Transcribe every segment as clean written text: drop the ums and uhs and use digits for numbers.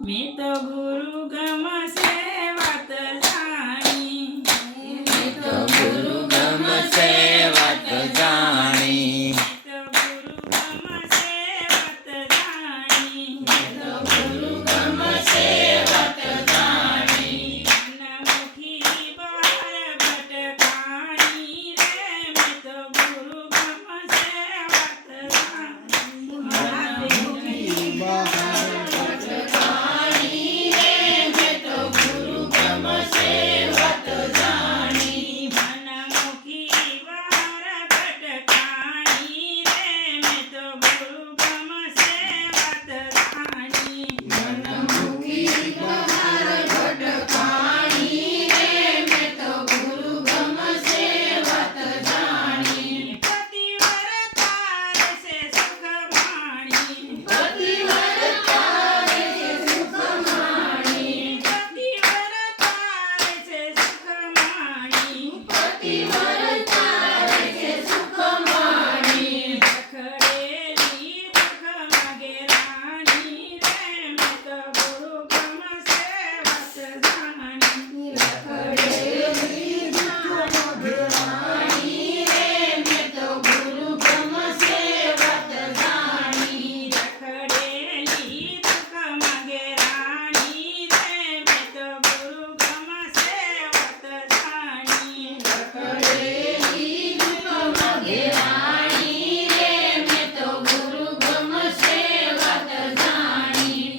મેં તો ગુરુ ગમ સેવત જાણી મેં તો ગુરુ ગમ સેવત જાણી તો ગુરુ ગમ સેવત જાણી તો ગુરુ ગમ સેવત જાણી મનમુખી બહાર ભટકાણી રે મેં તો ગુરુ ગમ સેવત જાણી મનમુખી બહાર ભટકાણી રે મેં તો ગુરુ ગમ સેવત જાણી મનમુખી બહાર ભટકાણી રે મેં તો ગુરુ ગમ સેવત જાણી મનમુખી બહાર ભટકાણી રે મેં તો ગુરુ ગમ સેવત જાણી પતિવર તારે છે સુખ માણી પતિવર તારે છે સુખ માણી પતિવર તારે છે સુખ માણી પતિવર તારે છે સુખ માણી રખડેલી દુઃખ માગે રાણી રે મેં તો ગુરુ ગમ સેવત જાણી રખડેલી દુઃખ ભરાણી રે મેં તો ગુરુ ગમ સેવત જાણી રખડેલી દુઃખ માગે રાણી રે મેં તો ગુરુ ગમ સેવત જાણી રખડેલી દુઃખ ભરાણી રે મેં તો ગુરુ ગમ સેવત જાણી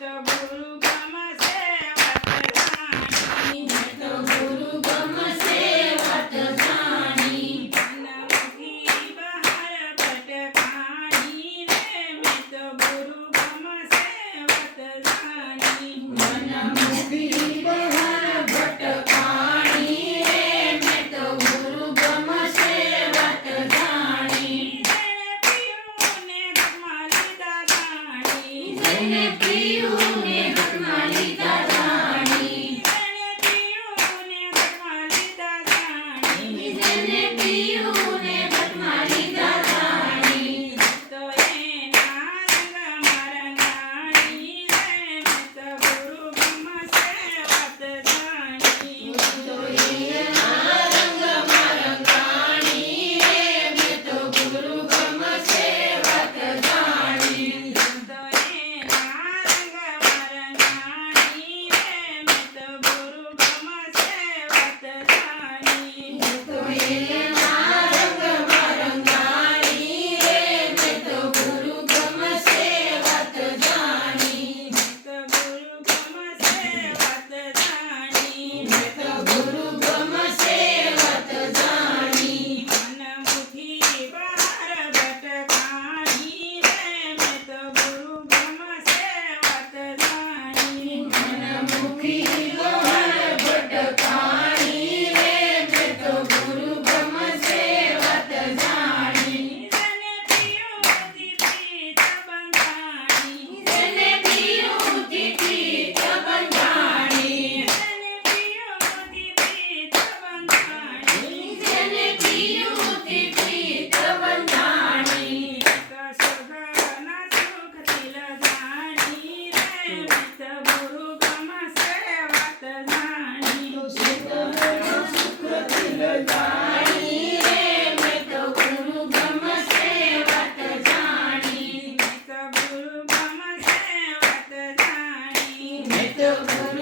તો ગુરુ ગમ સેવત જાણી તો ગુરુ ગમ સેવત જાણી મનમુખી બહાર ભટકાણી રે મેં તો ગુરુ ગમ સેવત જાણી મનમુખી બહાર ભટકાણી રે મેં તો ગુરુ ગમ સેવત જાણી જેણે પીયું ને ઘરમાં લીધા જાણી જેને પીયું ને ઘરમાં લીધા જાણી જેણે પીયું ને ઘરમાં લીધા જાણી જેને પીયું ને ઘરમાં લીધા જાણી તો એના રંગમાં રંગાણી રે મેં તો ગુરુ ગમ સેવત જાણી તો એના રંગમાં રંગાણી રે મેં તો ગુરુ ગમ સેવત જાણી તો એના રંગમાં રંગાણી રે મેં તો ગુરુ ગમ સેવત જાણી તો એના રંગમાં રંગાણી રે મેં તો ગુરુ ગમ સેવત જાણી તો ગુરુ ગમ સેવત જાણી મેં તો ગુરુ ગમ સેવત જાણી મનમુખી બહાર ભટકાણી રે મેં તો ગુરુ ગમ સેવત જાણી મનમુખી બહાર ભટકાણી રે મેં તો ગુરુ ગમ સેવત જાણી જેને પીયુંથી પ્રીત બંધાણી જેને પીયુંથી પ્રીત બંધાણી જેને પીયુંથી પ્રીત બંધાણી જેને પીયુંથી પ્રીત બંધાણી તો સુખના સુખથી લજાણી રે મેં તો ગુરુ ગમ સેવત જાણી સુખથી લજાણી રે મેં તો ગુરુ ગમ સેવત જાણી તો ગુરુ ગમ સેવત જાણી મેં તો ગુરુ